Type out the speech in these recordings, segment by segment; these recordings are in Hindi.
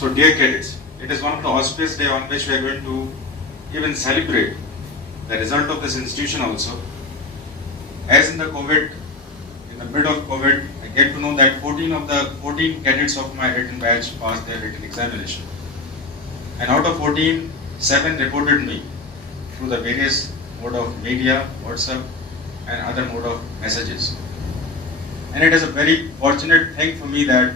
So dear cadets, it is one of the auspicious day on which we are going to even celebrate the result of this institution also. As in the mid of COVID, I get to know that 14 of the 14 cadets of my written batch passed their written examination. And out of 14, 7 reported me through the various mode of media, WhatsApp and other mode of messages. And it is a very fortunate thing for me that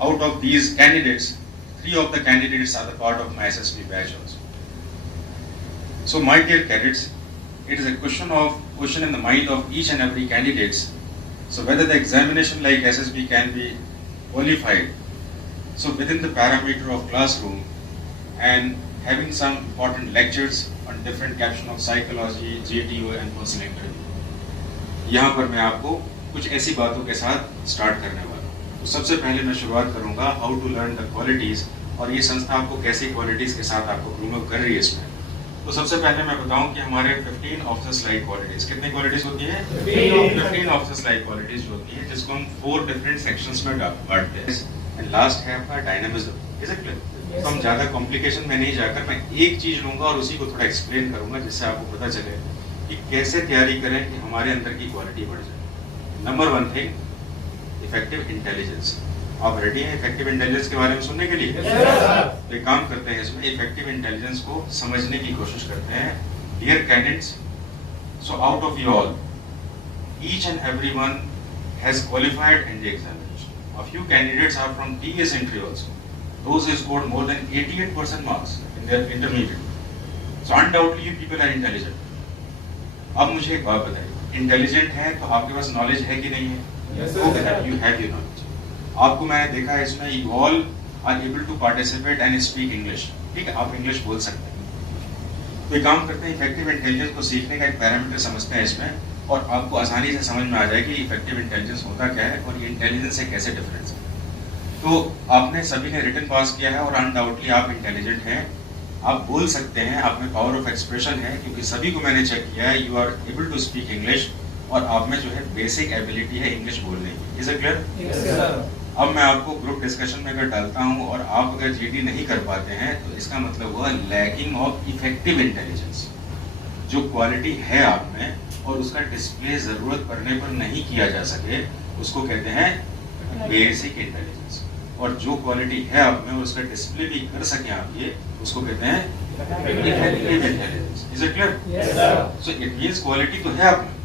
out of these candidates, 3 of the candidates are the part of my SSB batch also. So my dear cadets, it is a question in the mind of each and every candidates. So whether the examination like SSB can be qualified, so within the parameter of classroom and having some important lectures on different caption of psychology, JTO and personal interview. यहाँ पर मैं आपको कुछ ऐसी बातों के साथ स्टार्ट करने वाला हूँ। तो सबसे पहले मैं शुरुआत करूँगा how to learn the qualities और ये संस्था आपको कैसी क्वालिटीज के साथ आपको प्रमोट कर रही है इसमें। तो सबसे पहले मैं बताऊं कि हमारे 15 ऑफिसर्स लाइक क्वालिटीज, कितनी क्वालिटीज होती है? 15 ऑफिसर्स लाइक क्वालिटीज होती है, जिसको हम 4 डिफरेंट सेक्शंस में बांटते हैं। एंड लास्ट है आपका डायनामिज्म। Is it clear? तो हम ज्यादा कॉम्प्लिकेशन में नहीं जाकर मैं एक चीज लूंगा और उसी को थोड़ा एक्सप्लेन करूंगा, जिससे आपको पता चले कि कैसे तैयारी करें कि हमारे अंदर की क्वालिटी बढ़ जाए। Number 1 thing, effective intelligence. आप रेडी हैं इफेक्टिव इंटेलिजेंस के बारे में सुनने के लिए? तो एक काम करते हैं, इसमें इफेक्टिव इंटेलिजेंस को समझने की कोशिश करते हैं। Dear cadets, so out of you all, each and everyone has qualified in the examination. A few candidates are from previous entry also, those who scored more than 88% marks in their intermediate. So undoubtedly you people are intelligent. अब मुझे एक बात बताइए, इंटेलिजेंट है तो आपके पास नॉलेज है कि नहीं है? You have your knowledge. आपको मैंने देखा है इसमें you all are able to participate and speak English. ठीक है, आप इंग्लिश बोल सकते हैं। तो एक काम करते हैं, इफेक्टिव इंटेलिजेंस को सीखने का एक पैरामीटर समझते हैं इसमें, और आपको आसानी से समझ में आ जाएगी इफेक्टिव इंटेलिजेंस होता क्या है और ये इंटेलिजेंस से कैसे डिफरेंस है। तो आपने सभी ने रिटन पास किया है और अनडाउटली आप इंटेलिजेंट हैं, आप बोल सकते हैं, आप में पावर ऑफ एक्सप्रेशन है, क्योंकि सभी को मैंने चेक किया है, you are able to speak English और आप में जो है बेसिक एबिलिटी है इंग्लिश बोलने की। Is it clear? अब मैं आपको ग्रुप डिस्कशन में अगर डालता हूं और आप अगर जीडी नहीं कर पाते हैं तो इसका मतलब हुआ लैकिंग ऑफ इफेक्टिव इंटेलिजेंस। जो क्वालिटी है आप में और उसका डिस्प्ले जरूरत पड़ने पर नहीं किया जा सके, उसको कहते हैं बेसिक इंटेलिजेंस। और जो क्वालिटी है आप में और उसका डिस्प्ले भी कर सके आप, ये उसको कहते हैं effective intelligence. Is it clear? So it means quality तो है आप में,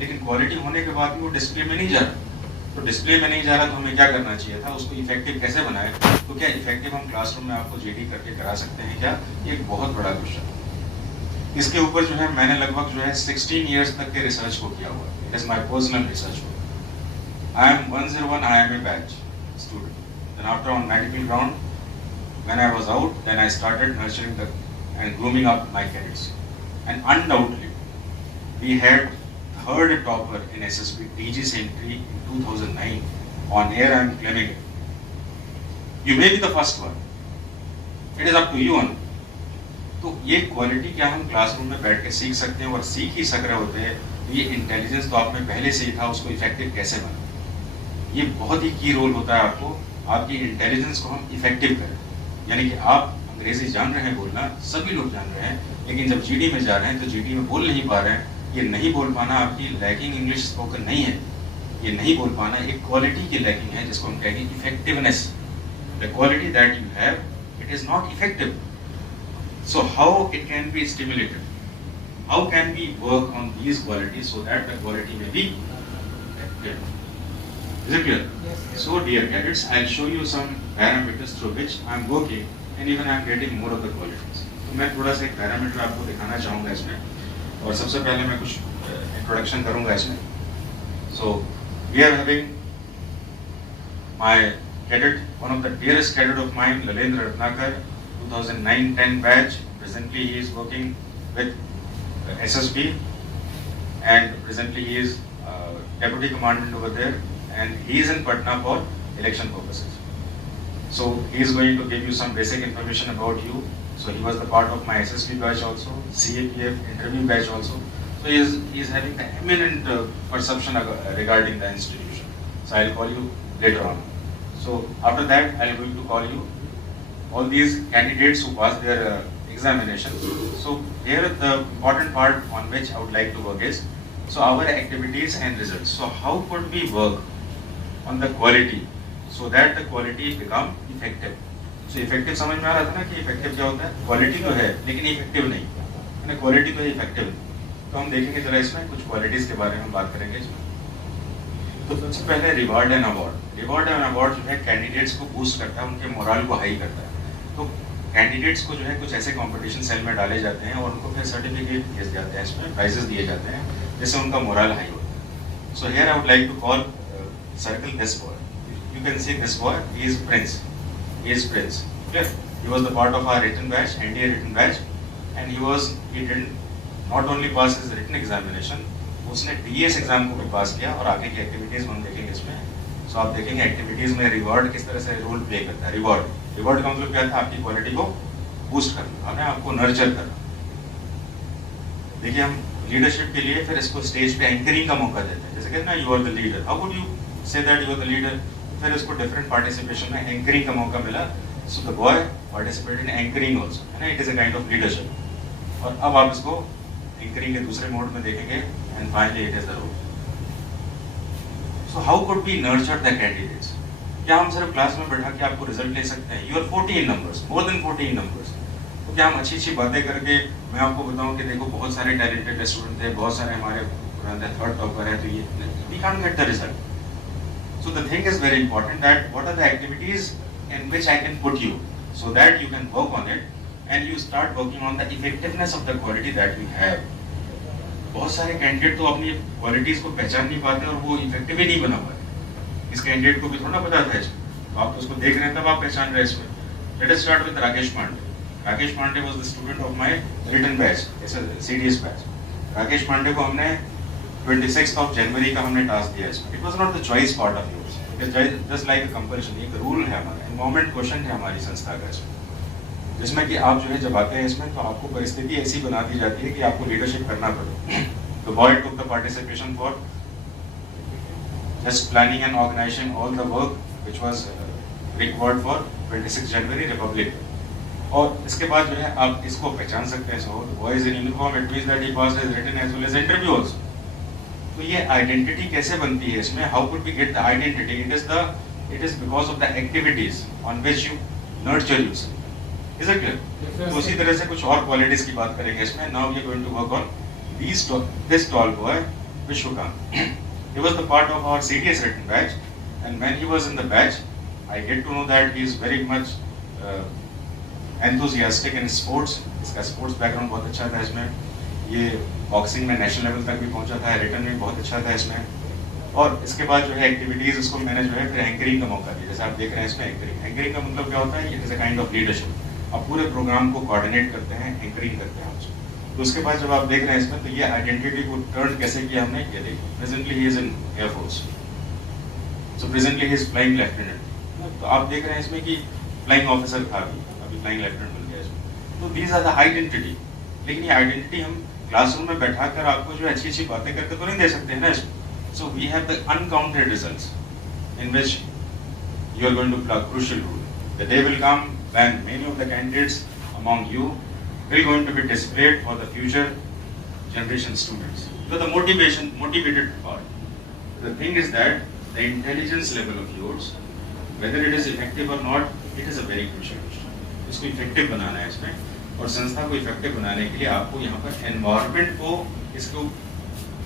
लेकिन क्वालिटी होने के बाद भी वो डिस्प्ले में नहीं जा रहा। तो डिस्प्ले में नहीं जा रहा तो हमें क्या करना चाहिए था, उसको इफेक्टिव कैसे बनाए? तो क्या इफेक्टिव हम क्लासरूम में आपको जीडी करके करा सकते हैं क्या? ये एक बहुत बड़ा क्वेश्चन है। इसके ऊपर जो है मैंने लगभग जो है 16 इयर्स तक के रिसर्च को किया हुआ है। It is my personal research work. I am 101 IIMA batch student. Then after on medical ground when I was out, then I started nurturing the and grooming up my cadets. And undoubtedly we had third topper in SSB DG's entry in 2009. On air I am claiming it. You may be the first one. It is up to you. तो ये क्वालिटी क्या हम क्लासरूम में बैठ के सीख सकते हैं, और सीख ही सक रहे होते हैं, तो ये इंटेलिजेंस तो आप में पहले से ही था, उसको इफेक्टिव कैसे बनाए? ये बहुत ही की रोल होता है आपको, आपकी इंटेलिजेंस को हम इफेक्टिव करें। यानी कि आप अंग्रेजी जान रहे हैं बोलना, सभी लोग जान रहे हैं, लेकिन जब जीडी में जा रहे हैं तो जीडी में बोल नहीं पा रहे हैं। ये नहीं बोल पाना आपकी लैकिंग इंग्लिश स्पोकन नहीं है, ये नहीं बोल पाना एक क्वालिटी की लैकिंग है, जिसको हम कहेंगे effectiveness. The quality that you have, it is not effective. So how it can be stimulated? How can we work on these qualities so that the quality may be effective? Is it clear? So dear cadets, I will show you some parameters through which I am working and even I am getting more of the qualities. तो मैं थोड़ा सा एक पैरामीटर आपको दिखाना चाहूंगा इसमें, और सबसे पहले मैं कुछ इंट्रोडक्शन करूंगा इसमें। So we are having my cadet, one of the dearest cadet of mine, Lalendra Ratnakar, 2009-10 batch. Presently he is working with SSB and presently he is deputy commandant over there, and he is in Patna for election purposes. So he is going to give you some basic information about you. So he was the part of my SSB batch also, CAPF interview batch also. So he is having the eminent perception regarding the institution. So I'll call you later on. So after that, I'm going to call you all these candidates who pass their examination. So here the important part on which I would like to work is, so our activities and results. So how could we work on the quality so that the quality become effective? So effective समझ में आ रहा था ना कि effective क्या होता है? Quality तो है लेकिन effective नहीं है ना, quality तो effective नहीं। तो हम देखेंगे जरा इसमें कुछ qualities के बारे में बात करेंगे इसमें। तो सबसे पहले reward and award. Reward and award जो है कैंडिडेट्स को बूस्ट करता है, उनके मोरल को हाई करता है। तो कैंडिडेट्स को जो है कुछ ऐसे कंपटीशन सेल में डाले जाते हैं और उनको फिर सर्टिफिकेट दिए जाते हैं, इसमें प्राइजेस दिए जाते हैं जिससे उनका मोरल हाई होता है। So here I would like to call circle this boy, you can see this boy, he is Prince, he is Prince. Clear? He was the part of our written batch, NDA written batch, and he didn't not only pass his written examination, उसने DES एग्जाम को भी पास किया। और आगे की एक्टिविटीज हम देखेंगे इसमें। सो आप देखेंगे एक्टिविटीज में रिवॉर्ड किस तरह से रोल प्ले करता है। रिवॉर्ड का मतलब क्या था? आपकी क्वालिटी को बूस्ट करना, हमें आपको नर्चर करना। देखिए हम लीडरशिप के लिए फिर इसको स्टेज पे एंकरिंग का मौका देते हैं। जैसे कहते हैं ना, you are the leader, how would you say that you are the leader? फिर इसको डिफरेंट पार्टिसिपेशन में एंकरिंग का मौका मिला। So the boy participated in anchoring also, है ना, it is a kind of leadership. और अब आप इसको एंकरिंग के दूसरे मोड में देखेंगे and finally it is the role. So how could be nurture the candidates? क्या हम सिर्फ क्लास में बैठा के आपको रिजल्ट ले सकते हैं? You are 14 numbers, more than 14 numbers. तो क्या हम अच्छी अच्छी बातें करके मैं आपको बताऊं कि देखो बहुत सारे टैलेंटेड स्टूडेंट थे, बहुत सारे हमारे थर्ड टॉपर है, तो ये we can't get the result. So the thing is very important that what are the activities in which I can put you so that you can work on it and you start working on the effectiveness of the quality that we have. बहुत सारे कैंडिडेट तो अपनी क्वालिटीज को पहचान नहीं पाते और वो इफेक्टिव ही नहीं बना पाते। इस कैंडिडेट को भी थोड़ा पता था इसमें, तो आप तो उसको देख रहे हैं तब आप पहचान रहे हैं इसमें। Let us start with Rakesh Pandey. Rakesh Pandey was the student of my written batch, CDS batch. Rakesh Pandey को हमने 26th of January का हमने टास्क दिया इसमें। It was not the choice part of yours, it is just like a compulsion, एक रूल है हमारा, एनवायरमेंट क्वेश्चन है हमारी संस्था का इसमें, जिसमें कि आप जो है जब आते हैं इसमें तो आपको परिस्थिति ऐसी बना दी जाती है कि आपको लीडरशिप करना पड़े। The boy took the participation for just planning and organising all the work which was required for 26 January republic. और इसके बाद जो है आप इसको पहचान सकते हैं। So the boy is in uniform, it means that he passed his written as well as interview also. तो ये आइडेंटिटी कैसे बनती है इसमें? How could we get the identity? It is because of the activities on which you nurture yourself. Is it clear? तो उसी तरह से कुछ और क्वालिटीज की बात करेंगे इसमें। Now we are going to work on this tall boy Vishwakant. He was the part of our CDS written batch and when he was in the batch I get to know that he is very much enthusiastic in sports. इसका स्पोर्ट्स बैकग्राउंड बहुत अच्छा था इसमें। ये बॉक्सिंग में नेशनल लेवल तक भी पहुंचा था, रिटन में बहुत अच्छा था इसमें। और इसके बाद जो है एक्टिविटीज उसको मैंने जो है फिर एंकरिंग का मौका दिया। जैसे आप देख रहे हैं इसमें एंकरिंग का मतलब क्या होता है? ये is a kind of leadership. आप पूरे प्रोग्राम को कोऑर्डिनेट करते हैं, एंकरिंग करते हैं उसको। तो उसके बाद जब आप देख रहे हैं इसमें तो ये आइडेंटिटी को टर्न कैसे किया हमने, ये देखिए। Presently he is in air force, so presently he is flying lieutenant. तो आप देख रहे हैं इसमें कि फ्लाइंग ऑफिसर था, अभी फ्लाइंग लेफ्टिनेंट बन गया इसमें। तो दीज आर द आइडेंटिटी। लेकिन ये आइडेंटिटी हम क्लासरूम में बैठाकर आपको जो अच्छी अच्छी बातें करके तो नहीं दे सकते हैं ना इसमें। So we have the uncounted results in which you are going to play a crucial role. The day will come when many of the candidates among you will going to be displayed for the future generation students. So the motivated part. The thing is that the intelligence level of yours, whether it is effective or not, it is a very crucial question. इसको effective बनाना है इसमें, और संस्था को effective बनाने के लिए आपको यहाँ पर environment को इसको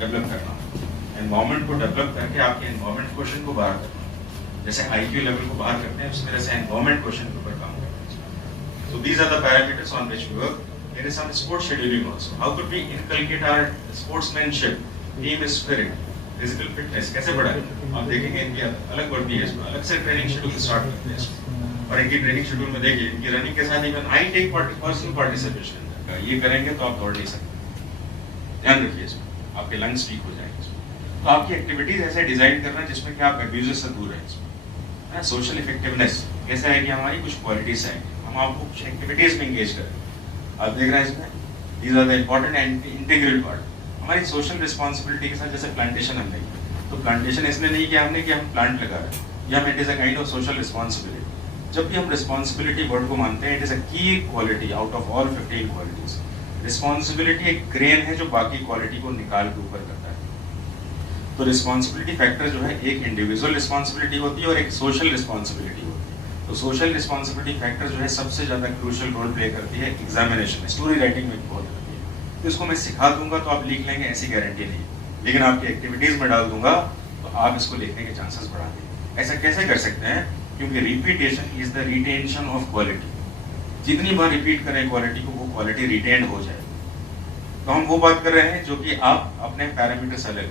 develop करना है। Environment को develop करके आपके environment question को बाहर करना है। जैसे IQ level को बाहर करते हैं, उस तरह से environment question के ऊपर काम करना है। So these are the parameters on which we work. There is some sports scheduling also. How could we inculcate our sportsmanship, team spirit, physical fitness? कैसे बढ़ाएं? आप देखेंगे इनकी अलग बढ़ती है इसमें, अलग से ट्रेनिंग शेड्यूल स्टार्ट करते हैं। और इनकी ट्रेनिंग शेड्यूल में देखिए, इनकी रनिंग के साथ even I take personal participation. ये करेंगे तो आप दौड़ नहीं सकते। ध्यान रखिए इसमें, आपके लंग्स वीक हो जाएंगे इसमें। तो आपकी एक्टिविटीज ऐसे डिजाइन करना जिसमें कि आप अब्यूज से दूर रहें इसमें। सोशल इफेक्टिवनेस कैसे आएगी? हमारी कुछ क्वालिटीज आएंगी, हम आपको कुछ एक्टिविटीज में इंगेज करें। आप देख रहे हैं इसमें, these are the important and integral part. हमारी सोशल रिस्पॉन्सिबिलिटी के साथ जैसे प्लांटेशन हमने की, तो प्लांटेशन इसलिए नहीं किया हमने कि हम प्लांट लगा रहे हैं, या it is a kind of social responsibility. जब भी हम रिस्पॉन्सिबिलिटी वर्ड को मानते हैं, इट इज अ की quality out of all 15 qualities. Responsibility एक क्रेन है जो बाकी क्वालिटी को निकाल के ऊपर करता है। तो रिस्पॉन्सिबिलिटी फैक्टर जो है, एक इंडिविजुअल रिस्पॉन्सिबिलिटी होती है और एक सोशल रिस्पॉन्सिबिलिटी होती है। तो सोशल रिस्पॉन्सिबिलिटी फैक्टर जो है सबसे ज़्यादा क्रूशियल रोल प्ले करती है एग्जामिनेशन में, स्टोरी राइटिंग में बहुत करती है। तो इसको मैं सिखा दूंगा तो आप लिख लेंगे, ऐसी गारंटी नहीं, लेकिन आपकी एक्टिविटीज़ में डाल दूंगा तो आप इसको लिखने के चांसेस बढ़ा देंगे। ऐसा कैसे कर सकते हैं? क्योंकि repetition is the retention of quality. जितनी बार रिपीट करें क्वालिटी को, वो क्वालिटी रिटेन हो जाए। तो हम वो बात कर रहे हैं जो कि आप अपने पैरामीटर से अलग,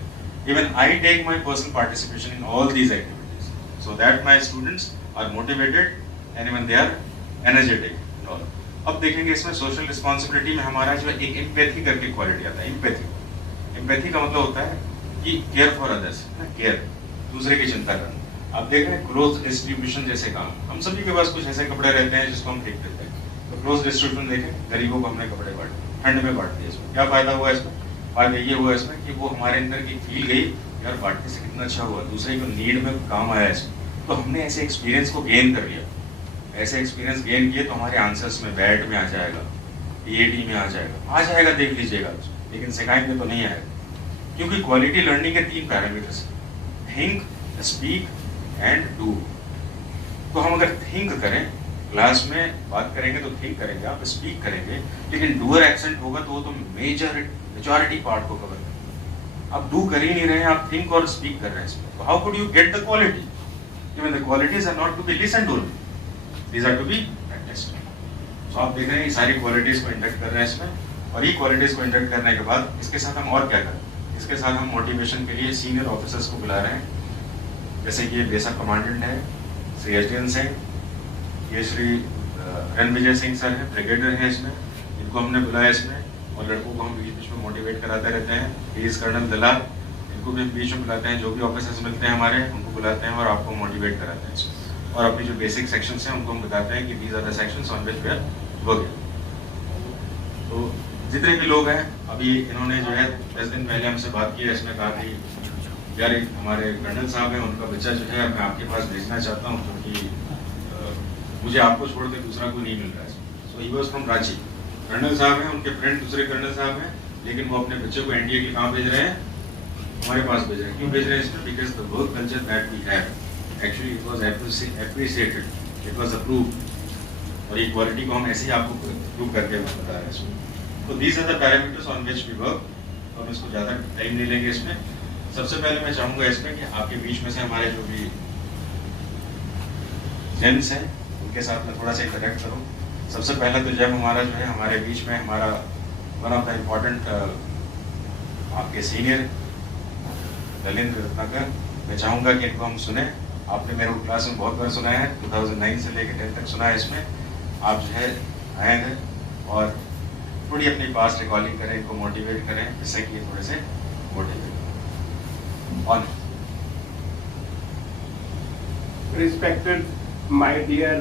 even I take my personal participation in all these activities so that my students are motivated and even they are energetic. अब देखेंगे इसमें सोशल रिस्पॉन्सिबिलिटी में हमारा जो है एक एम्पैथी करके क्वालिटी आता है। एम्पैथी का मतलब होता है कि केयर फॉर अदर्स, केयर, दूसरे की चिंता करना। आप देख रहे हैं क्लोथ डिस्ट्रीब्यूशन जैसे काम, हम सभी के पास कुछ ऐसे कपड़े रहते हैं जिसको हम फेंक देते हैं। तो क्लोथ डिस्ट्रीब्यूशन देखें, गरीबों को हमने कपड़े बांटे, ठंड में बांट दिए। इसमें क्या फायदा हुआ? इसमें फायदा ये हुआ इसमें कि वो हमारे अंदर की फील गई, यार बांटने से कितना अच्छा हुआ, दूसरे को नीड में काम आया इसमें। तो हमने ऐसे एक्सपीरियंस को गेन कर लिया। ऐसे एक्सपीरियंस गेन किए तो हमारे आंसर्स में, बैट में आ जाएगा, ईएटी में आ जाएगा, देख लीजिएगा। लेकिन सिखाएंगे तो नहीं आएगा, क्योंकि क्वालिटी लर्निंग के 3 पैरामीटर्स हैं, थिंक, स्पीक एंड डू। तो हम अगर थिंक करें, क्लास में बात करेंगे तो थिंक करेंगे, आप स्पीक करेंगे, लेकिन डूअर एक्सेंट होगा तो वो तो मेजॉरिटी पार्ट को कवर करेगा। आप डू कर ही नहीं रहे हैं, आप थिंक और स्पीक कर रहे हैं इसमें। तो how could you get the quality? Even the qualities are not to be listened only, these are to be practised. So आप देख रहे हैं ये सारी क्वालिटीज को इंडक्ट कर रहे हैं इसमें, और ये क्वालिटीज को इंडक्ट करने के बाद इसके साथ हम और क्या करें? इसके साथ हम मोटिवेशन के लिए सीनियर ऑफिसर्स को बुला रहे हैं, जैसे कि ये बेसिक कमांडेंट है श्री एसडीएन सिंह, ये श्री रणविजय सिंह सर हैं, ब्रिगेडियर हैं इसमें, इनको हमने बुलाया इसमें। और लड़कों को हम बीच बीच में मोटिवेट कराते रहते हैं। पीएस कर्नल दलाल, इनको भी हम बीच में बुलाते हैं, जो भी ऑफिसर्स मिलते हैं हमारे, उनको बुलाते हैं और आपको मोटिवेट कराते हैं इसमें। और अपनी जो बेसिक सेक्शंस हैं उनको हम बताते हैं कि these are the sections on which we are working. तो जितने भी लोग हैं, अभी इन्होंने जो है 10 दिन पहले हमसे बात की है, इसमें कहा कि यार हमारे कर्नल साहब हैं, उनका बच्चा जो है मैं आपके पास भेजना चाहता हूँ, क्योंकि मुझे आपको छोड़ के दूसरा कोई नहीं मिल रहा है। So he was from Ranchi. Colonel साहब हैं, उनके फ्रेंड दूसरे कर्नल साहब हैं, लेकिन वो अपने बच्चे को एनडीए के कहाँ भेज रहे हैं? हमारे पास भेज रहे हैं। क्यों भेज रहे हैं इसमें? Because the work culture that we have actually it was appreciated, it was approved. और ये क्वालिटी को हम ऐसे ही आपको प्रूव करके बता रहे हैं इसमें। तो these are the parameters on which we work. तो हम इसको ज़्यादा टाइम नहीं लेंगे इसमें। सबसे पहले मैं चाहूँगा इसमें कि आपके बीच में से हमारे जो भी जेंट्स हैं उनके साथ मैं थोड़ा सा इंटरेक्ट करूँ। सबसे पहला तो जब हमारा जो है हमारे बीच में हमारा वन ऑफ द इम्पॉर्टेंट आपके सीनियर दलिंद्र रत्नाकर, मैं चाहूँगा कि इनको हम सुने। आपने मेरे को क्लास में बहुत बार सुना है, 2009 से लेकर 10 तक सुना है इसमें। आप जो है आए हैं और थोड़ी अपनी पास्ट रिकॉलिंग करें, इनको मोटिवेट करें, जिससे कि ये थोड़े से motivate on. Respected my dear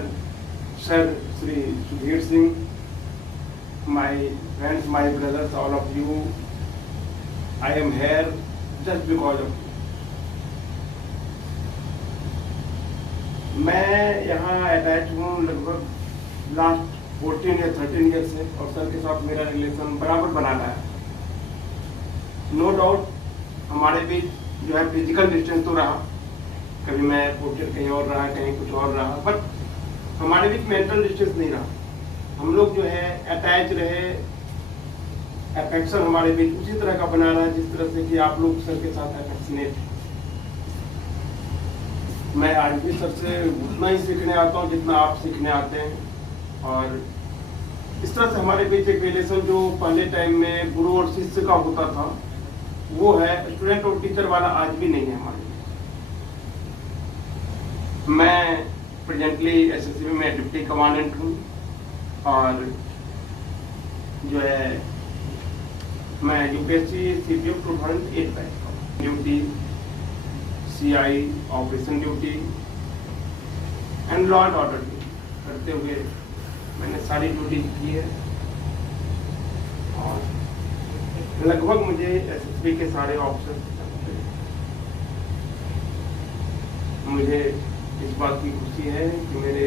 sir Sri Sudhir Singh, my friends, my brothers, all of you, I am here just because of you. मैं यहाँ अटैच हूँ लगभग लास्ट 14 या 13 ईयर से, और सर के साथ मेरा रिलेशन बराबर बना रहा है। नो डाउट हमारे बीच जो है फिजिकल डिस्टेंस तो रहा, कभी मैं पोर्ट्रेट कहीं और रहा, कहीं कुछ और रहा, बट हमारे बीच मेंटल डिस्टेंस नहीं रहा। हम लोग जो है अटैच रहे, अफेक्शन हमारे बीच उसी तरह का बना रहा जिस तरह से कि आप लोग सर के साथ अफेक्शनेट हैं। मैं आज भी सर से उतना ही सीखने आता हूँ जितना आप सीखने आते हैं, और इस तरह से हमारे बीच एक रिलेशन जो पहले टाइम में गुरु और शिष्य का होता था, वो है स्टूडेंट और टीचर वाला आज भी नहीं है हमारे। मैं प्रेजेंटली एसएससी में डिप्टी कमांडेंट हूँ, और जो है मैं यूपीएससी सीपीएफ 2008 बैच का हूँ। Duty CI, operation duty and law and order duty करते हुए मैंने सारी ड्यूटी की है, और लगभग मुझे एसएसबी के सारे ऑप्शन मुझे इस बात की खुशी है कि मेरे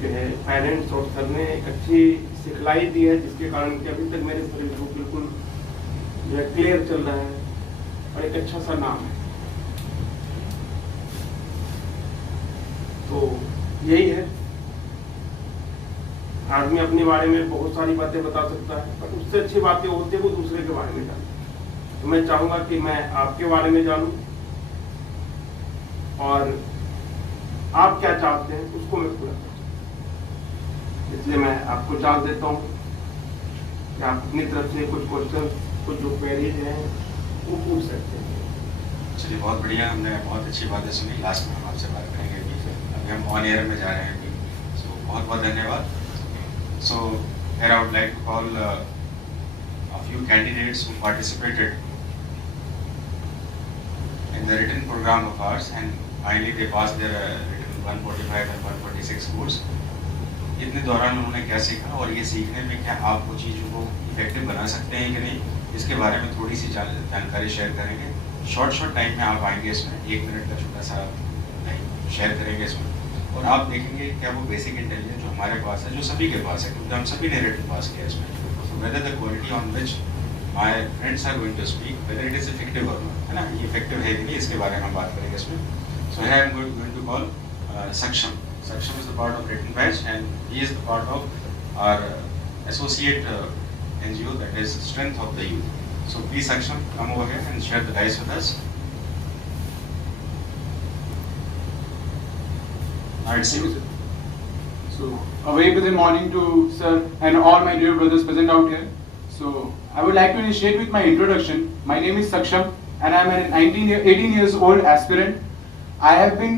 जो है पेरेंट्स और सर ने एक अच्छी सिखलाई दी है, जिसके कारण कि अभी तक मेरे शरीर को बिल्कुल जो है क्लियर चल रहा है और एक अच्छा सा नाम है। तो यही है, आदमी अपने बारे में बहुत सारी बातें बता सकता है, पर उससे अच्छी बातें होती है वो दूसरे के बारे में जानता। तो मैं चाहूंगा कि मैं आपके बारे में जानूं और आप क्या चाहते हैं उसको मैं पूरा करूं। इसलिए मैं आपको चांस देता हूं कि आप अपनी तरफ से कुछ क्वेश्चन, कुछ जो क्वेरीज हैं वो पूछ सकते हैं। चलिए, बहुत बढ़िया, हमने बहुत अच्छी बातें सुनी। लास्ट में हम आपसे बात करेंगे अभी हम ऑन एयर में जा रहे हैं अभी। सो बहुत बहुत धन्यवाद। So here I would like to call a few candidates who participated in the written program of ours, and finally they passed their written 145 and 146 course. इतने दौरान उन्होंने क्या सीखा और ये सीखने में क्या आप वो चीज़ों को इफेक्टिव बना सकते हैं कि नहीं, इसके बारे में थोड़ी सी जानकारी शेयर करेंगे। शॉर्ट टाइम में आप आएंगे, इसमें 1 मिनट का छोटा सा टाइम शेयर करेंगे इसमें, और आप देखेंगे क्या वो बेसिक इंटेलिजेंस जो हमारे पास है, जो सभी के पास है, क्योंकि हम सभी ने रिटन पास किया इसमें, तो whether the quality on which my friends are going to speak, whether it is effective और नॉट, है ना, ये इफेक्टिव है कि नहीं, इसके बारे में हम बात करेंगे इसमें। So here I am going to call Saksham. Saksham is the part of written batch, and he is the part of our associate NGO, that is Strength of the Youth. So please Saksham, come over here and share the dice with us. All right, see you. So, a very good morning to sir and all my dear brothers present out here. So, I would like to initiate with my introduction. My name is Saksham and I am an 18 years old aspirant. I have been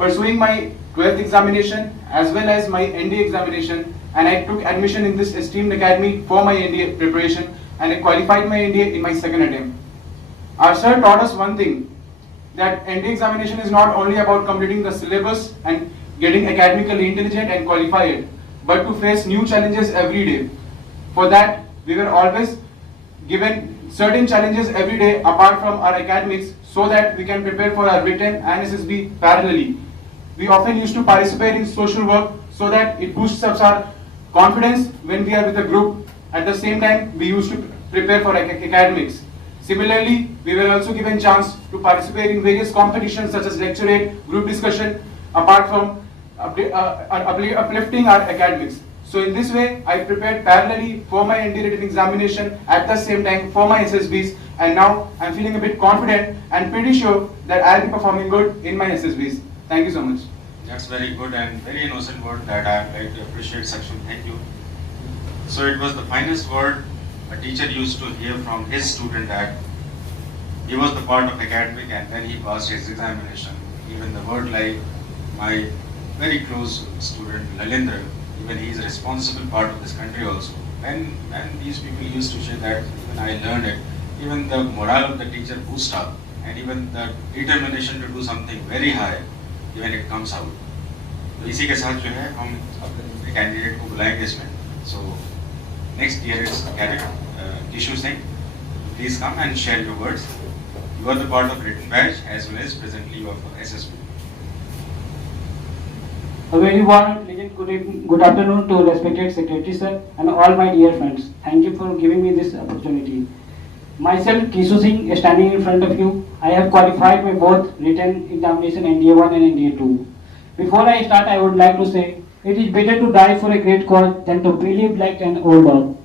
pursuing my 12th examination as well as my NDA examination, and I took admission in this esteemed academy for my NDA preparation, and I qualified my NDA in my second attempt. Our sir taught us one thing, that NDA examination is not only about completing the syllabus and getting academically intelligent and qualified, but to face new challenges every day. For that, we were always given certain challenges every day apart from our academics, so that we can prepare for our written and SSB parallelly. We often used to participate in social work so that it boosts up our confidence when we are with a group. At the same time, we used to prepare for academics. Similarly, we were also given chance to participate in various competitions such as lecturate, group discussion, apart from uplifting our academics. So in this way, I prepared parallelly for my ND written examination at the same time for my SSBs, and now I'm feeling a bit confident and pretty sure that I'll be performing good in my SSBs. Thank you so much. That's very good and very innocent word that I would like to appreciate, Saksham. Thank you. So it was the finest word a teacher used to hear from his student, that he was the part of academic and then he passed his examination. Even the word like my very close student Lalindra, even he is a responsible part of this country also. And these people used to say that even I learned it, even the morale of the teacher boost up, and even the determination to do something very high, even it comes out. तो इसी के साथ जो है हम अपने दूसरे कैंडिडेट को बुलाएंगे इसमें. So next year is Kishu Singh. Please come and share your words. You are the part of written batch as well as presently you are for SSB. A very warm and pleasant good afternoon to respected Secretary Sir and all my dear friends. Thank you for giving me this opportunity. Myself, Kishu Singh, standing in front of you. I have qualified my both written examination NDA 1 and NDA 2. Before I start, I would like to say, it is better to die for a great cause than to believe like an old dog.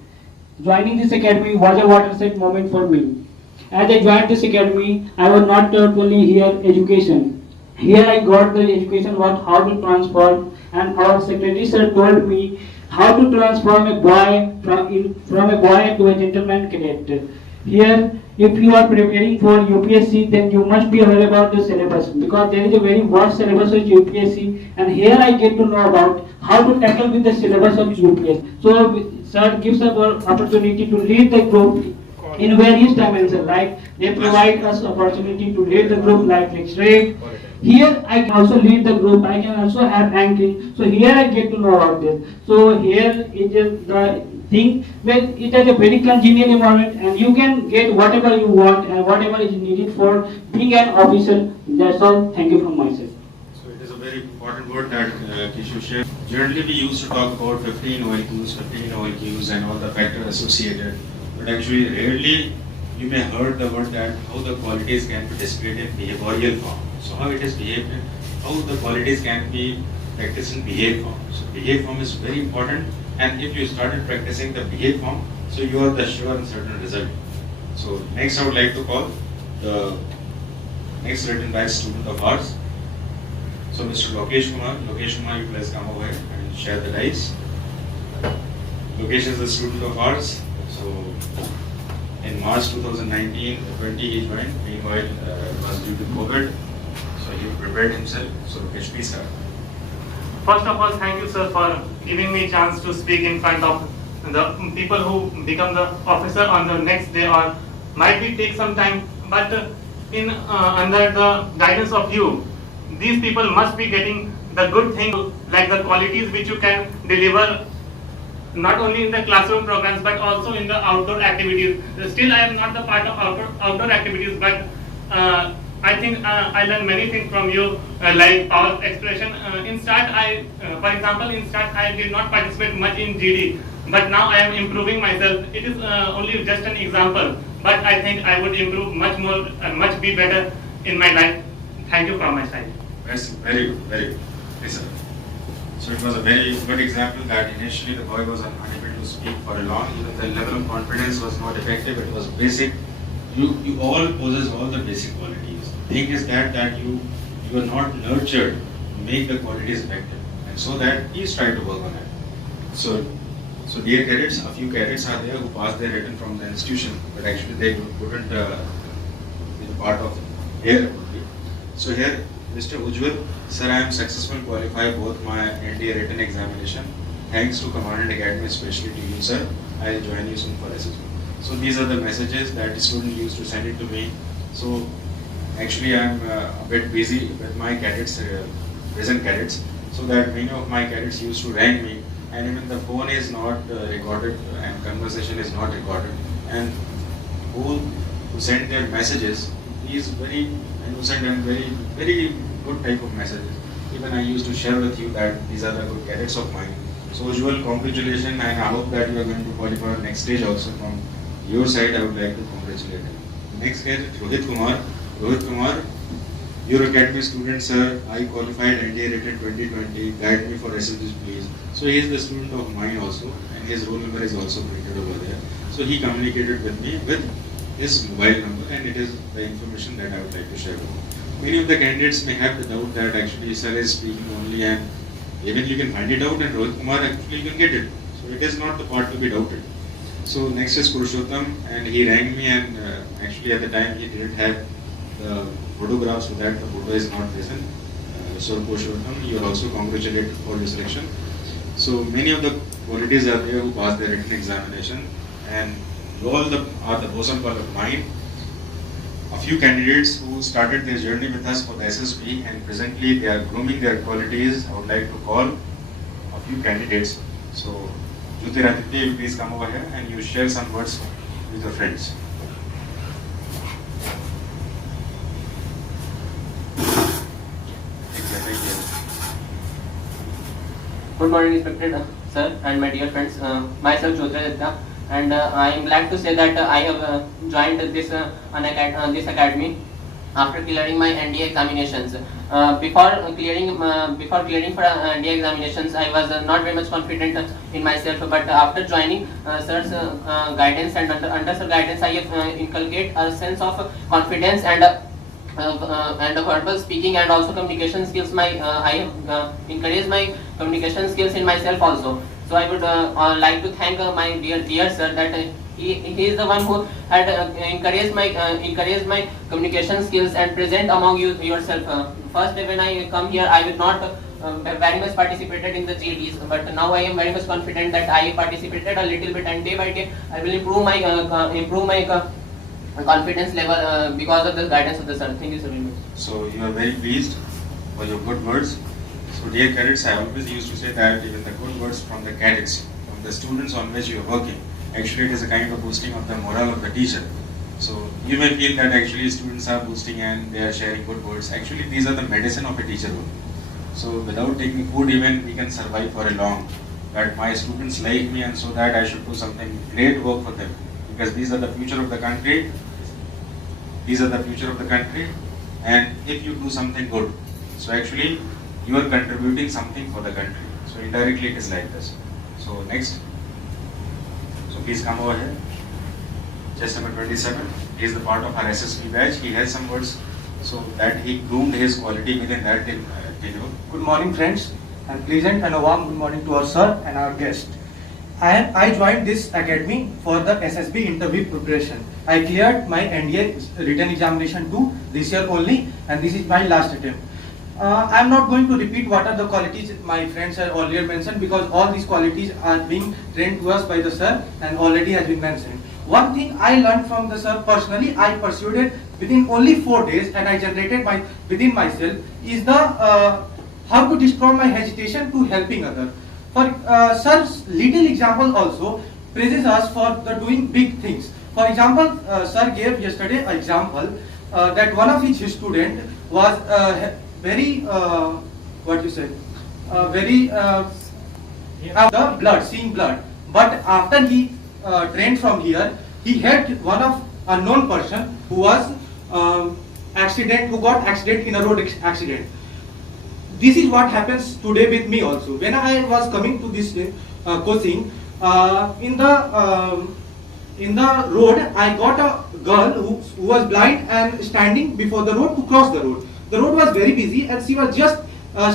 Joining this academy was a watershed moment for me. As I joined this academy, I was not taught only here education. Here I got the education what how to transform, and our secretary sir told me how to transform a boy from a boy to a gentleman cadet. Here, if you are preparing for UPSC, then you must be aware about the syllabus, because there is a very vast syllabus of UPSC, and here I get to know about how to tackle with the syllabus of UPSC. So, sir gives us an opportunity to lead the group in various dimensions, like they provide us opportunity to lead the group like lecture. Here I can also lead the group, I can also have ranking. So here I get to know about this. So here it is the thing where it is a very congenial environment, and you can get whatever you want and whatever is needed for being an officer. That's all. Thank you from myself. So it is a very important word that Kishu shared. Generally, we used to talk about 15 OLQs and all the factors associated, but actually rarely you may heard the word that how the qualities can be displayed in behavioral form. So how it is behaved, how the qualities can be practiced in behave form. So behave form is very important, and if you started practicing the behave form, so you are the sure and certain result. So next I would like to call the next written by student of ours. So Mr. Lokesh Kumar, you please come over and share the dice. Lokesh is a student of ours. So in March 2019-20 he joined. Meanwhile, it was due to COVID. So he prepared himself. So Lokesh, please start. First of all, thank you, sir, for giving me a chance to speak in front of the people who become the officer on the next day, or might be take some time, but in under the guidance of you, these people must be getting the good thing, like the qualities which you can deliver not only in the classroom programs but also in the outdoor activities. Still, I am not the part of outdoor activities, but I think I learned many things from you, like power expression. In start, for example, in start I did not participate much in GD, but now I am improving myself. It is only just an example, but I think I would improve much more, much be better in my life. Thank you from my side. That's very good, very good. Yes, sir. So it was a very good example that initially the boy was unable to speak for a long, even the level of confidence was not effective, it was basic. You all possess all the basic qualities. The thing is that you are not nurtured to make the qualities effective. And so that please try to work on it. So dear cadets, a few cadets are there who passed their written from the institution, but actually they couldn't be part of here. So here, Mr. Ujjwal, sir, I am successful qualified both my NDA written examination. Thanks to Commandant Academy, especially to you, sir. I will join you soon for assessment. So these are the messages that the student used to send it to me. So actually, I am a bit busy with my cadets, present cadets, so that many of my cadets used to rank me, and even the phone is not recorded and conversation is not recorded. And who send their messages is very innocent and very good type of messages. Even I used to share with you that these are the good cadets of mine. So usual congratulations, and I hope that you are going to qualify for next stage also. From your side, I would like to congratulate you. Next cadet, Rohit Kumar. Rohit Kumar, your academy student, sir. I qualified NDA rated 2020. Guide me for SSBs, please. So he is the student of mine also, and his roll number is also printed over there. So he communicated with me with his mobile number, and it is the information that I would like to share with you. Many of the candidates may have the doubt that actually sir is speaking only, and even you can find it out, and Rohit Kumar actually you can get it. So it is not the part to be doubted. So next is Purushottam, and he rang me, and actually at the time he didn't have the photograph, so that the photo is not present. So Purushottam, you are also congratulated for your selection. So many of the qualities are there who passed their written examination, and you all are the bosom call of mine. A few candidates who started their journey with us for the SSB, and presently they are grooming their qualities. I would like to call a few candidates. So Jyotiraditya, please come over here and you share some words with your friends. Good morning, respected sir and my dear friends. Myself Jyotiraditya, and I am glad to say that I have joined this academy after clearing my NDA examinations. Before clearing for NDA examinations, I was not very much confident in myself. But after joining sir's guidance and under sir guidance, I have inculcate a sense of confidence and verbal speaking and also communication skills. I have encouraged my communication skills in myself also. So I would like to thank my dear sir that he is the one who had encouraged my communication skills and present among you yourself. First day when I come here, I will not very much participated in the GDs, but now I am very much confident that I participated a little bit, and day by day I will improve my confidence level because of the guidance of the sir. Thank you so very much. So you are very pleased for your good words. So dear cadets, I always used to say that even the good words from the cadets, from the students on which you are working, actually it is a kind of boosting of the morale of the teacher. So you may feel that actually students are boosting and they are sharing good words. Actually these are the medicine of a teacher only. So without taking food even we can survive for a long. That my students like me and so that I should do something great work for them. Because these are the future of the country. These are the future of the country. And if you do something good, so actually you are contributing something for the country. So indirectly it is like this. So next. So please come over here. Chest number 27. He is the part of our SSP batch. He has some words so that he groomed his quality within that tenure. Good morning, friends, and pleasant and a warm good morning to our sir and our guest. I joined this academy for the SSB interview preparation. I cleared my NDA written examination 2 this year only, and this is my last attempt. I am not going to repeat what are the qualities my friends have earlier mentioned, because all these qualities are being trained to us by the sir and already has been mentioned. One thing I learned from the sir personally, I pursued it within only 4 days, and I generated within myself is the how to destroy my hesitation to helping others. For sir's little example also praises us for the doing big things. For example, sir gave yesterday an example that one of his student was very what you said very the blood, seeing blood, but after he trained from here, he had one of unknown person who was who got accident in a road accident. This is what happens today with me also. When I was coming to this coaching, in the road, I got a girl who was blind and standing before the road to cross the road. The road was very busy and she was just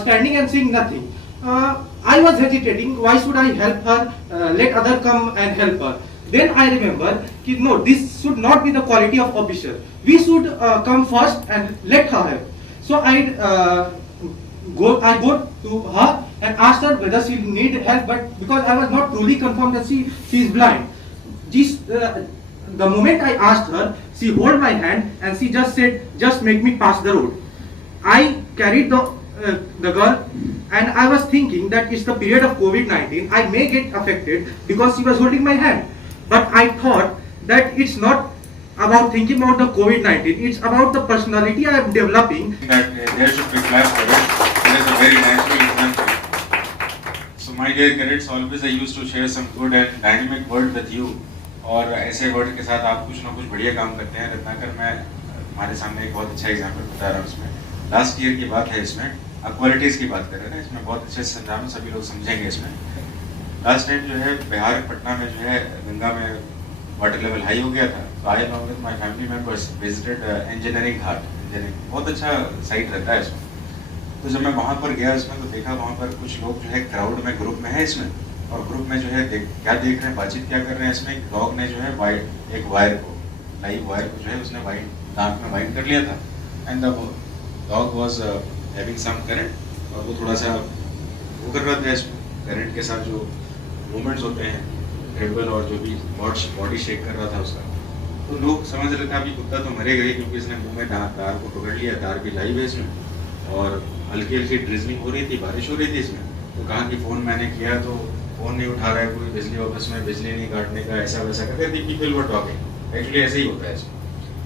standing and saying nothing. I was hesitating, why should I help her, let other come and help her. Then I remember, no, this should not be the quality of officer. We should come first and let her help. So I go to her and asked her whether she need help, but because I was not truly confirmed that she is blind. The moment I asked her, she held my hand and she just said, just make me pass the road. I carried the girl, and I was thinking that it's the period of COVID-19, I may get affected because she was holding my hand. But I thought that it's not about thinking about the COVID-19, it's about the personality I am developing. That there should be class for it. It is a very natural example. So my dear cadets, always I used to share some good and dynamic word with you. और ऐसे वर्ड के साथ आप कुछ ना कुछ बढ़िया काम करते हैं। रत्नाकर, मैं हमारे सामने एक बहुत अच्छा एग्जाम्पल बता रहा हूँ। इसमें लास्ट ईयर की बात है, इसमें क्वालिटीज की बात कर रहे हैं ना, इसमें बहुत अच्छे से समझा रहा हूँ, सभी लोग समझेंगे। इसमें लास्ट टाइम जो है बिहार पटना में जो है गंगा में वाटर लेवल हाई हो गया था, तो I along with my family members visited engineering Ghat. Engineering बहुत अच्छा साइट रहता है इसमें। तो जब मैं वहाँ पर गया इसमें, तो देखा वहाँ पर कुछ लोग जो है क्राउड में ग्रुप में है इसमें, और ग्रुप में जो है क्या देख रहे हैं, बातचीत क्या कर रहे हैं। इसमें एक डॉग ने जो है एक वायर को, लाइव वायर को जो है उसने दांत में वाइंड कर लिया था, and the dog was having some current, और वो थोड़ा सा वो कर रहा था इसमें करंट के साथ जो मूवमेंट्स होते हैं ट्रेबल और जो भी बॉडी शेक कर रहा था उसका। तो लोग समझ रहे थे अभी कुत्ता तो मरेगा ही, क्योंकि इसने मुंह में तार को पकड़ लिया, तार भी लाइव है इसमें, और हल्की हल्की ड्रिजलिंग हो रही थी, बारिश हो रही थी इसमें। तो कहा कि फ़ोन मैंने किया तो फ़ोन नहीं उठा रहा है कोई, बिजली ऑफिस में बिजली नहीं काटने का, ऐसा वैसा करते थे। पीपल वर टॉकिंग, एक्चुअली ऐसे ही होता है इसमें।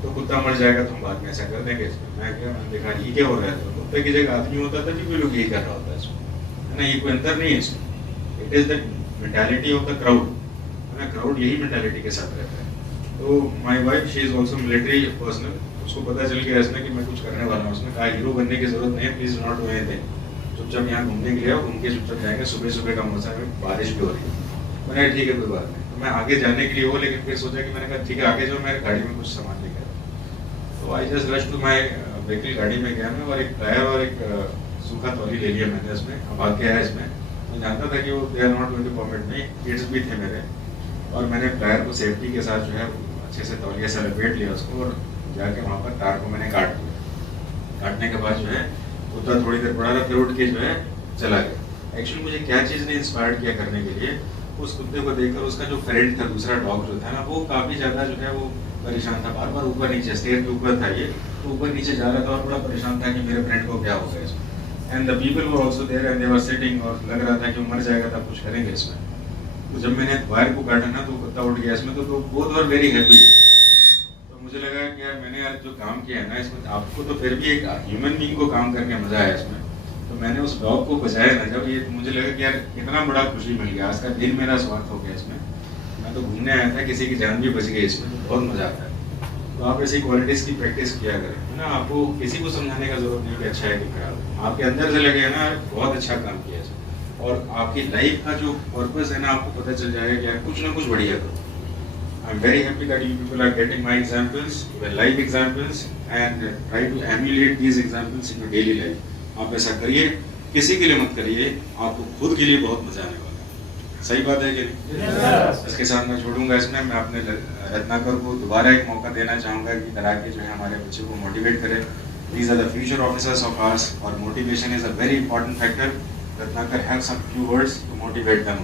तो कुत्ता मर जाएगा तो हम बाद में ऐसा कर देंगे इसमें। मैंने देखा ये क्या हो रहा है, तो कुत्ते की जगह आदमी होता था, क्योंकि लोग यही कर रहा होता है इसमें, है ना। ये कोई अंतर नहीं है इसमें। It is the mentality of the crowd, है ना। क्राउड यही मेंटालिटी के साथ रहता है। तो my wife she is also military personnel, उसको पता चल गया इसमें कि मैं कुछ करने वाला हूँ। उसने कहा हीरो बनने की जरूरत नहीं है, प्लीज नॉट डू एनीथिंग, चुपचाप यहाँ घूमने के लिए घूम के चुपचाप जाएंगे। सुबह सुबह का मौसम है, बारिश भी हो रही है। मैंने ठीक है कोई बात नहीं। तो मैं आगे जाने के लिए हो, लेकिन फिर सोचा कि मैंने कहा ठीक है आगे जाओ, मेरे गाड़ी में कुछ सामान लेकर। तो I just rush to my vehicle, गाड़ी में गया मैं, और एक टायर और एक सूखा तौली ले लिया मैंने इसमें। अब भाग के आया इसमें, तो जानता था कि वो they are not going to permit me, kids भी थे मेरे, और मैंने टायर को सेफ्टी के साथ जो है अच्छे से तौलिया से लपेट लिया उसको, और जाके वहाँ पर तार को मैंने काट दिया। काटने के बाद जो है कुत्ता थोड़ी देर पड़ा रहा, फिर उठ के जो है चला गया। एक्चुअली मुझे क्या चीज़ ने इंस्पायर किया करने के लिए, उस कुत्ते को देखकर उसका जो फ्रेंड था, दूसरा डॉग जो था ना, वो काफ़ी ज़्यादा जो है वो परेशान था, बार बार ऊपर नीचे, स्टेयर के ऊपर था ये, तो ऊपर नीचे जा रहा था और बड़ा परेशान था कि मेरे फ्रेंड को क्या हो गया इसमें। And the people were also there and they were sitting, और लग रहा था कि वो मर जाएगा तब कुछ करेंगे इसमें। तो जब मैंने वायर को काटा ना, तो कुत्ता उठ गया इसमें, तो बोथ वर वेरी हैप्पी। मुझे लगा कि यार मैंने आज जो काम किया है ना इसमें, आपको तो फिर भी एक ह्यूमन बीइंग को काम करके मजा आया इसमें। तो मैंने उस डॉग को बचाया ना जब, ये तो मुझे लगा कि यार इतना बड़ा खुशी मिल गया, आज का दिन मेरा स्वार्थ हो गया इसमें। मैं तो घूमने आया था, किसी की जान भी बच गई इसमें, बहुत मजा आता है। तो आप ऐसी क्वालिटीज की प्रैक्टिस किया करें, है ना। आपको किसी को समझाने का जरूरत नहीं कि अच्छा है कि खराब है, आपके अंदर से लगे ना बहुत अच्छा काम किया है, और आपकी लाइफ का जो पर्पस है ना आपको पता चल जाएगा कि यार कुछ ना कुछ बढ़िया करो। I am very happy that you people are getting my examples, your life examples, and try to emulate these examples in your daily life. आप ऐसा करिए, किसी के लिए मत करिए, आपको खुद के लिए बहुत मजा आने वाला है। सही बात है कि नहीं? इसके साथ मैं छोड़ूंगा इसमें, मैं अपने रत्नाकर को दोबारा एक मौका देना चाहूंगा कि तरह के जो है हमारे बच्चों को मोटिवेट करें। These are the future officers of ours, और motivation is a very important factor. Ratnakar have some few words to motivate them.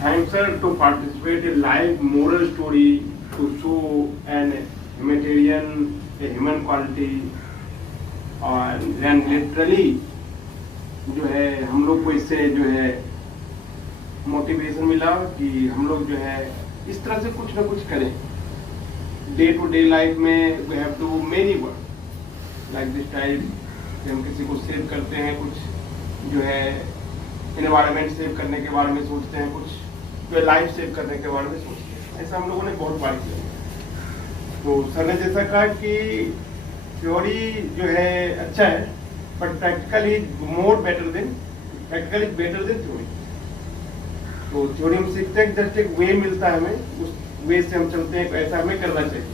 Thanks, sir, to participate in live moral story to show an humanitarian, a human quality, and literally जो है हम लोग को इससे जो है मोटिवेशन मिला कि हम लोग जो है इस तरह से कुछ ना कुछ करें। डे टू डे लाइफ में we have too many work like this type कि हम किसी को सेव करते हैं, कुछ जो है एनवायरनमेंट सेव करने के बारे में सोचते हैं, कुछ जो लाइफ सेव करने के बारे में सोचते हैं। ऐसा हम लोगों ने बहुत बार किया। तो सर ने जैसा कहा कि थ्योरी जो है अच्छा है, but practical is more better than theory. तो थ्योरी हम सीखते हैं, जस्ट एक वे मिलता है हमें, उस वे से हम चलते हैं, ऐसा हमें करना चाहिए।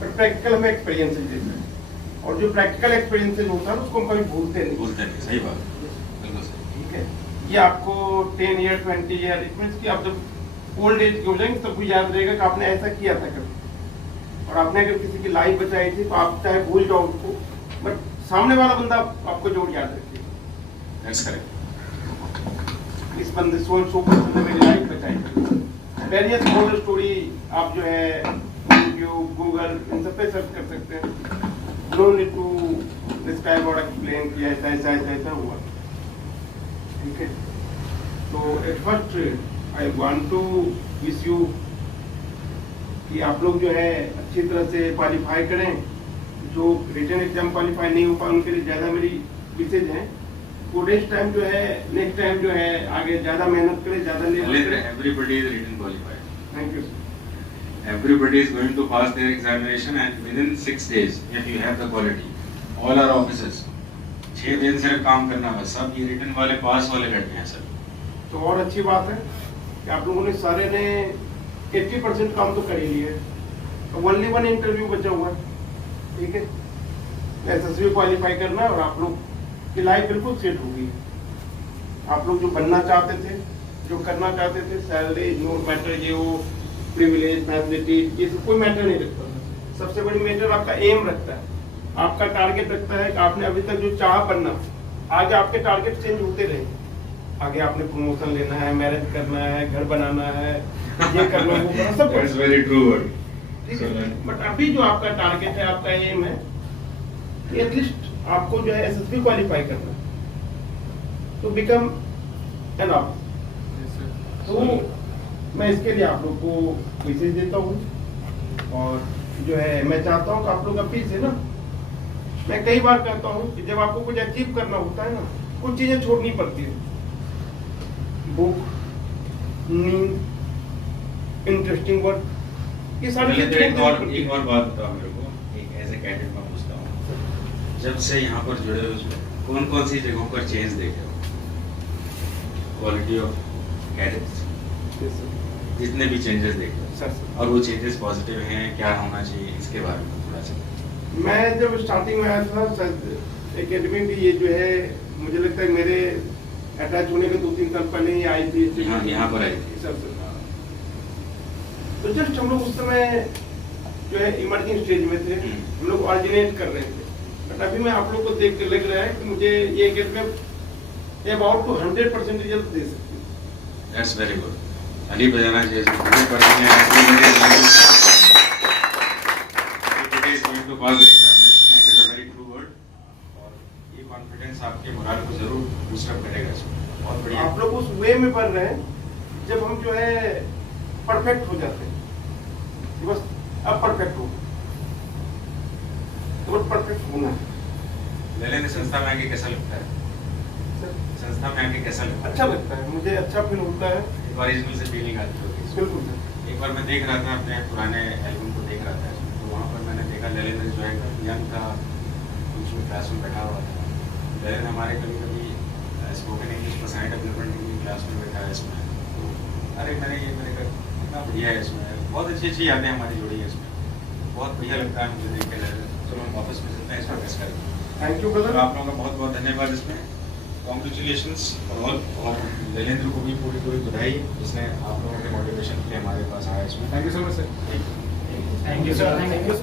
बट प्रैक्टिकल हमें एक्सपीरियंसेस देता है, और जो प्रैक्टिकल एक्सपीरियंसेस होता है उसको हम कभी भूलते नहीं। सही बात, बिल्कुल सही। ठीक है, ये आपको 10 ईयर 20 ईयर इट मीन्स कि आप जब ओल्ड एज के हो जाएंगे तब भी याद रहेगा कि आपने ऐसा किया था कभी, और आपने अगर किसी की लाइफ बचाई थी तो आप चाहे भूल जाओ उसको, बट सामने वाला बंदा आपको जरूर याद रखेगा। That's correct. इस बंदे सो ने मेरी लाइफ बचाई। वेरियस मोरल स्टोरी आप जो है यूट्यूब, गूगल, इन सब पे सर्च कर सकते हैं। नो नीड टू डिस्क्राइब और एक्सप्लेन कि ऐसा ऐसा ऐसा ऐसा हुआ। ठीक है, तो at first I want to wish you कि आप लोग जो है अच्छी तरह से क्वालिफाई करें। जो रिटन एग्जाम क्वालिफाई नहीं हो पाए उनके लिए ज़्यादा मेरी विशेष है, वो नेक्स्ट टाइम जो है नेक्स्ट टाइम जो है आगे ज़्यादा मेहनत करें, ज़्यादा Everybody is written qualified. Thank you sir. Everybody is going to pass their examination, and within 6 days, if you have the quality, all our officers, 6 दिन सिर्फ काम करना बस, सब ये रिटन वाले पास वाले बैठे हैं सर। तो और अच्छी बात है कि आप लोगों ने सारे ने 80% काम तो कर ही लिया है, तो ओनली 1 इंटरव्यू बचा हुआ है। ठीक है, एसएसबी क्वालिफाई करना और आप लोग की लाइफ बिल्कुल सेट होगी। आप लोग जो बनना चाहते थे, जो करना चाहते थे, सैलरी नो मैटर, ये वो प्रिविलेज फैसिलिटी, ये सब कोई मैटर नहीं रखता। सबसे बड़ी मैटर आपका एम रखता है, आपका टारगेट रखता है कि आपने अभी तक जो चाह बनना, आगे आपके टारगेट चेंज होते रहे। आगे आपने प्रमोशन लेना है, मैरिज करना है, घर बनाना है, ये करना है, वो करना, सब That's very true word. ठीक है। बट अभी जो आपका टारगेट है, आपका एम है कि एटलीस्ट आपको जो है एसएसबी क्वालिफाई करना है, तो बिकम एन ऑफिसर। तो मैं इसके लिए आप लोग को मैसेज देता हूँ, और जो है मैं चाहता हूँ कि आप लोग अभी से ना, मैं कई बार कहता हूँ कि जब आपको कुछ अचीव करना होता है ना, कुछ चीजें छोड़नी पड़ती है। बुक, नींद, इंटरेस्टिंग वर्क, ये सारी चीजें एक और बात बताओ मेरे को, एक ऐसे कैडेट में पूछता हूँ, जब से यहाँ पर जुड़े हो कौन कौन सी जगहों पर चेंज देखे हो? क्वालिटी ऑफ कैडेट्स, जितने भी चेंजेस देखे हो सर, और वो चेंजेस पॉजिटिव हैं, क्या होना चाहिए, इसके बारे में थोड़ा सा। मैं जब स्टार्टिंग में आया था एकेडमी भी, ये जो है मुझे लगता है मेरे अटैच होने के 2-3 साल पहले ही आई थी। यहाँ पर आई थी सर। तो जस्ट हम लोग उस समय जो है इमर्जिंग स्टेज में थे, हम लोग ऑर्डिनेट कर रहे थे। बट अभी मैं आप लोग को देख के लग रहा है कि मुझे ये एकेडमी अबाउट टू 100% रिजल्ट दे सकती है। दैट्स वेरी गुड, अली बजाना चाहिए। 100% to pass the examination, it is a very true word, और ये कॉन्फिडेंस आपके मोरल को जरूर बूस्ट अप करेगा। बहुत बढ़िया। आप लोग उस वे में बढ़ रहे हैं जब हम जो है परफेक्ट हो जाते हैं, बस अब परफेक्ट हो, तो बस परफेक्ट होना है। ललित संस्था में आके कैसा लगता है? संस्था में आके कैसा लगता है? अच्छा लगता है, मुझे अच्छा फील होता है। एक बार इसमें से फीलिंग आती होगी। बिल्कुल सर। एक बार मैं देख रहा था अपने पुराने एल्बम को देख रहा था, तो वहाँ पर मैंने देखा ललित जो है यंग था, कुछ क्लास में बैठा हुआ था। ललित हमारे कभी कभी स्पोकन इंग्लिश पर्सनल डेवलपमेंट की क्लास में बैठा है इसमें, तो अरे मैंने कहा कितना बढ़िया है इसमें, बहुत अच्छी अच्छी यादें हमारी जुड़ी है इसमें, बहुत बढ़िया लगता है मुझे देख के ललित। चलो हम वापस में चलते हैं, इसमें मिस करेंगे। थैंक यू और ब्रदर। आप लोगों का बहुत बहुत धन्यवाद इसमें, कॉन्ग्रेचुलेशंस ऑल, और ललित को भी पूरी पूरी बधाई जिसने आप लोगों के मोटिवेशन के लिए हमारे पास आया इसमें। Thank you so much, sir. Thank you. Thank you, sir.